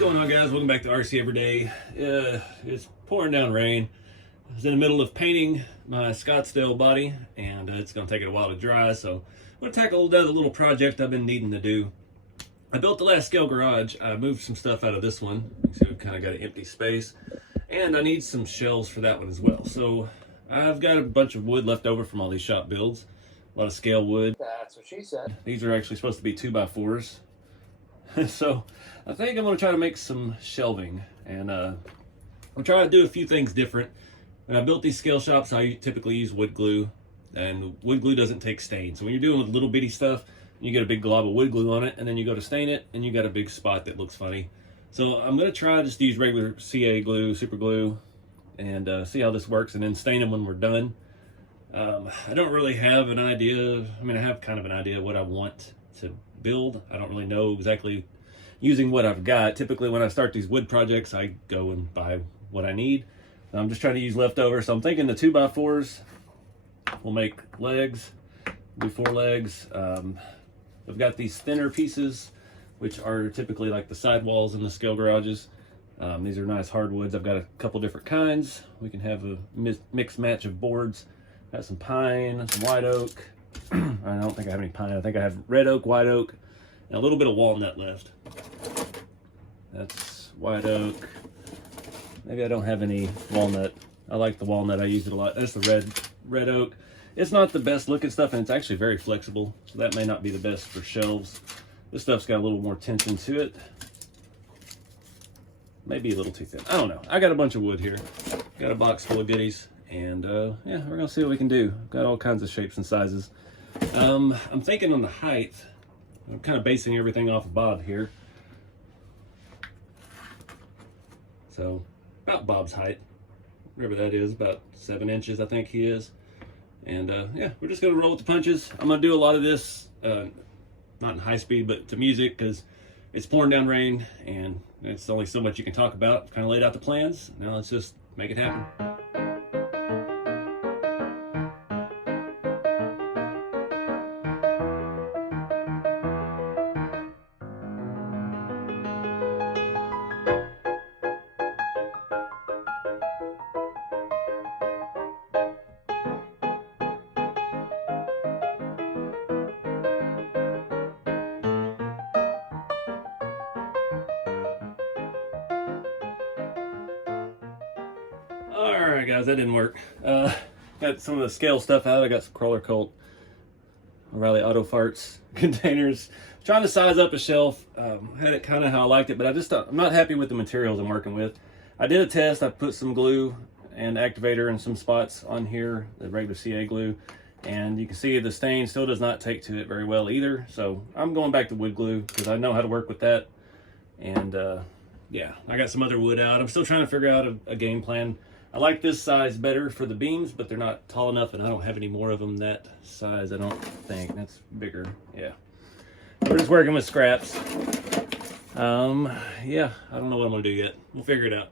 going on, guys? Welcome back to RC Everyday. It's pouring down rain. I was in the middle of painting my Scottsdale body, and it's going to take it a while to dry, so I'm going to tackle another little project I've been needing to do. I built the last scale garage. I moved some stuff out of this one, so I've kind of got an empty space, and I need some shelves for that one as well. So I've got a bunch of wood left over from all these shop builds, a lot of scale wood. That's what she said. These are actually supposed to be 2x4s. So I think I'm going to try to make some shelving, and I'm trying to do a few things different. When I built these scale shops, I typically use wood glue, and wood glue doesn't take stain. So when you're doing with little bitty stuff, you get a big glob of wood glue on it, and then you go to stain it, and you got a big spot that looks funny. So I'm going to try just to use regular CA glue, super glue, and see how this works, and then stain them when we're done. I don't really have an idea. I mean, I have kind of an idea of what I want to build. I don't really know exactly using what I've got. Typically when I start these wood projects, I go and buy what I need. I'm just trying to use leftovers, so I'm thinking the 2x4s will make legs, do 4 legs. I've got these thinner pieces, which are typically like the sidewalls in the scale garages. These are nice hardwoods. I've got a couple different kinds. We can have a mixed match of boards. Got some pine, some white oak. I don't think I have any pine. I think I have red oak, white oak, and a little bit of walnut left. That's white oak. Maybe I don't have any walnut. I like the walnut. I use it a lot. That's the red oak. It's not the best looking stuff, and it's actually very flexible, so that may not be the best for shelves. This stuff's got a little more tension to it. Maybe a little too thin. I don't know. I got a bunch of wood here. Got a box full of goodies. And yeah, we're gonna see what we can do. Got all kinds of shapes and sizes. I'm thinking on the height, I'm kind of basing everything off of Bob here. So about Bob's height, whatever that is, about 7 inches I think he is. And yeah, we're just gonna roll with the punches. I'm gonna do a lot of this, not in high speed, but to music, because it's pouring down rain and it's only so much you can talk about. Kind of laid out the plans. Now let's just make it happen. Alright guys, that didn't work. Got some of the scale stuff out. I got some Crawler Colt O'Reilly Auto Farts containers. Trying to size up a shelf. Had it kind of how I liked it, but I'm not happy with the materials I'm working with. I did a test. I put some glue and activator in some spots on here, the regular CA glue, and you can see the stain still does not take to it very well either. So I'm going back to wood glue because I know how to work with that. And yeah, I got some other wood out. I'm still trying to figure out a game plan. I like this size better for the beams, but they're not tall enough, and I don't have any more of them that size, I don't think. That's bigger, yeah. We're just working with scraps. Yeah, I don't know what I'm gonna do yet. We'll figure it out.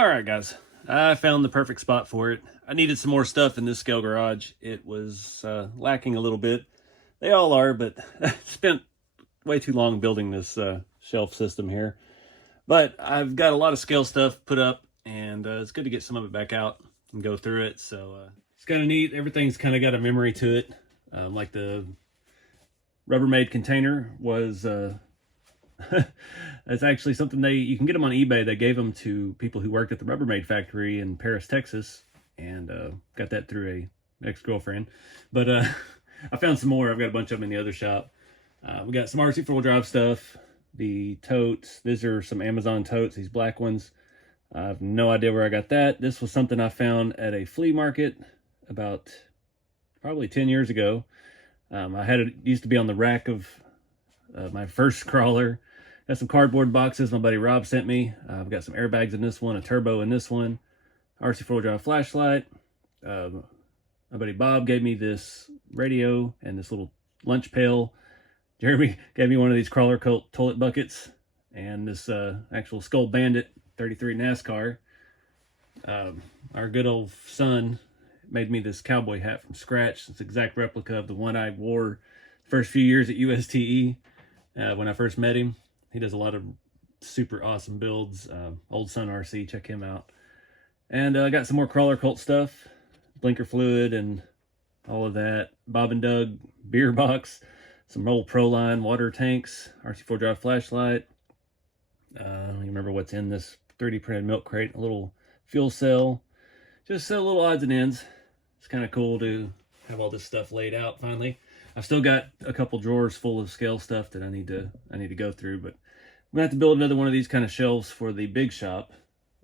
All right, guys, I found the perfect spot for it. I needed some more stuff in this scale garage. It was lacking a little bit. They all are, but I spent way too long building this shelf system here. But I've got a lot of scale stuff put up, and it's good to get some of it back out and go through it. So it's kind of neat. Everything's kind of got a memory to it. Like the Rubbermaid container was... it's actually something you can get them on eBay. They gave them to people who worked at the Rubbermaid factory in Paris, Texas, and got that through a ex-girlfriend. But I found some more. I've got a bunch of them in the other shop. We got some RC 4-wheel-drive stuff. The totes. These are some Amazon totes, these black ones. I have no idea where I got that. This was something I found at a flea market about probably 10 years ago. I had it used to be on the rack of my first crawler. Got some cardboard boxes my buddy Rob sent me. I've got some airbags in this one, a turbo in this one, RC 4-wheel-drive flashlight. My buddy Bob gave me this radio and this little lunch pail. Jeremy gave me one of these crawler toilet buckets and this actual Skull Bandit 33 NASCAR. Our good old son made me this cowboy hat from scratch. It's an exact replica of the one I wore the first few years at USTE when I first met him. He does a lot of super awesome builds. Old Sun RC, check him out. And I got some more crawler cult stuff, blinker fluid and all of that. Bob and Doug beer box, some old Proline water tanks, RC 4-drive flashlight. I don't even remember what's in this 3D printed milk crate. A little fuel cell, just little odds and ends. It's kind of cool to have all this stuff laid out finally. I've still got a couple drawers full of scale stuff that I need to go through, but I'm gonna have to build another one of these kind of shelves for the big shop.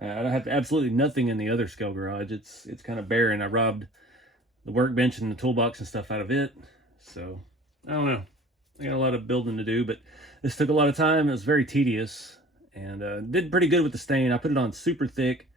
I have absolutely nothing in the other scale garage. It's kind of barren. I robbed the workbench and the toolbox and stuff out of it, so I don't know. I got a lot of building to do, but this took a lot of time. It was very tedious, and did pretty good with the stain. I put it on super thick.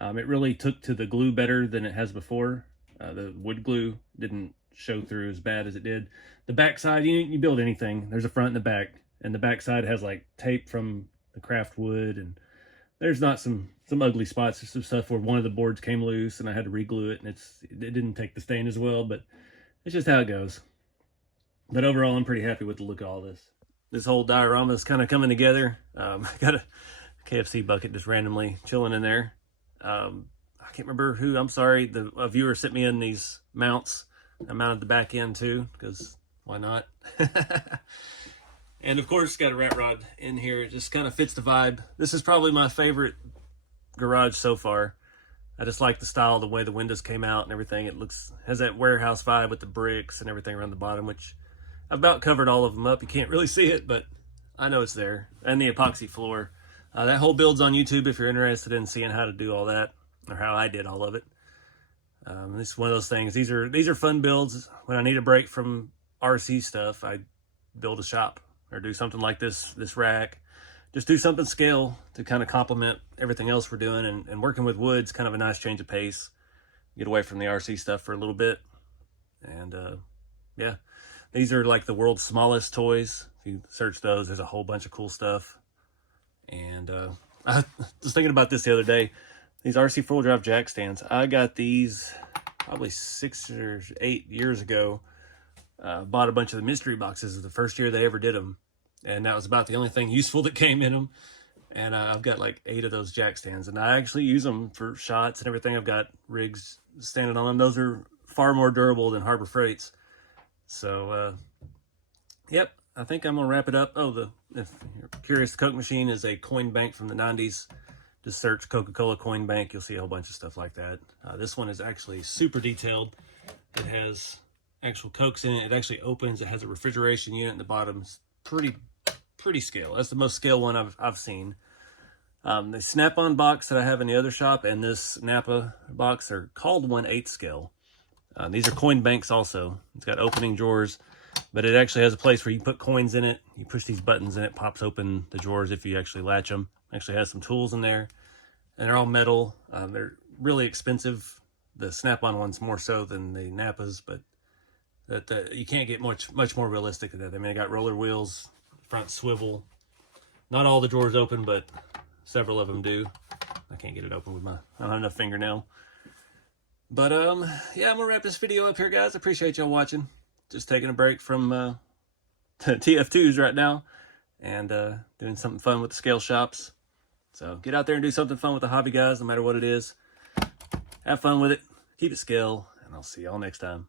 It really took to the glue better than it has before. The wood glue didn't show through as bad as it did. The back side, you build anything, there's a front and the back, and the back side has like tape from the craft wood, and there's not some ugly spots. There's some stuff where one of the boards came loose and I had to re-glue it, and it didn't take the stain as well, but it's just how it goes. But overall, I'm pretty happy with the look of all this. This whole diorama is kind of coming together. I got a KFC bucket just randomly chilling in there. I can't remember who, I'm sorry, a viewer sent me in these mounts. I mounted the back end too, because why not? And of course, got a rat rod in here. It just kind of fits the vibe. This is probably my favorite garage so far. I just like the style, the way the windows came out and everything. It has that warehouse vibe with the bricks and everything around the bottom, which I've about covered all of them up. You can't really see it, but I know it's there. And the epoxy floor. That whole build's on YouTube if you're interested in seeing how to do all that, or how I did all of it. This is one of those things. These are fun builds. When I need a break from RC stuff, I build a shop or do something like this rack. Just do something scale to kind of complement everything else we're doing. And working with wood's kind of a nice change of pace. Get away from the RC stuff for a little bit. And yeah, these are like the world's smallest toys. If you search those, there's a whole bunch of cool stuff. And I was thinking about this the other day. These RC 4-wheel-drive jack stands. I got these probably 6 or 8 years ago. Bought a bunch of the mystery boxes the first year they ever did them. And that was about the only thing useful that came in them. And I've got like 8 of those jack stands. And I actually use them for shots and everything. I've got rigs standing on them. Those are far more durable than Harbor Freight's. So, yep. I think I'm going to wrap it up. Oh, if you're curious, the Coke machine is a coin bank from the 90s. Just search Coca-Cola coin bank. You'll see a whole bunch of stuff like that. This one is actually super detailed. It has actual Cokes in it. It actually opens. It has a refrigeration unit in the bottom. It's pretty scale. That's the most scale one I've seen. The Snap-on box that I have in the other shop and this Napa box are called 1/8 scale. These are coin banks also. It's got opening drawers, but it actually has a place where you put coins in it. You push these buttons and it pops open the drawers if you actually latch them. Actually has some tools in there, and they're all metal. They're really expensive. The Snap-on one's more so than the Napas, but you can't get much more realistic than that. I mean, I got roller wheels, front swivel. Not all the drawers open, but several of them do. I can't get it open with I don't have enough fingernail. But yeah, I'm gonna wrap this video up here, guys. I appreciate y'all watching. Just taking a break from TF2s right now, and doing something fun with the scale shops. So get out there and do something fun with the hobby, guys, no matter what it is. Have fun with it, keep it scale, and I'll see y'all next time.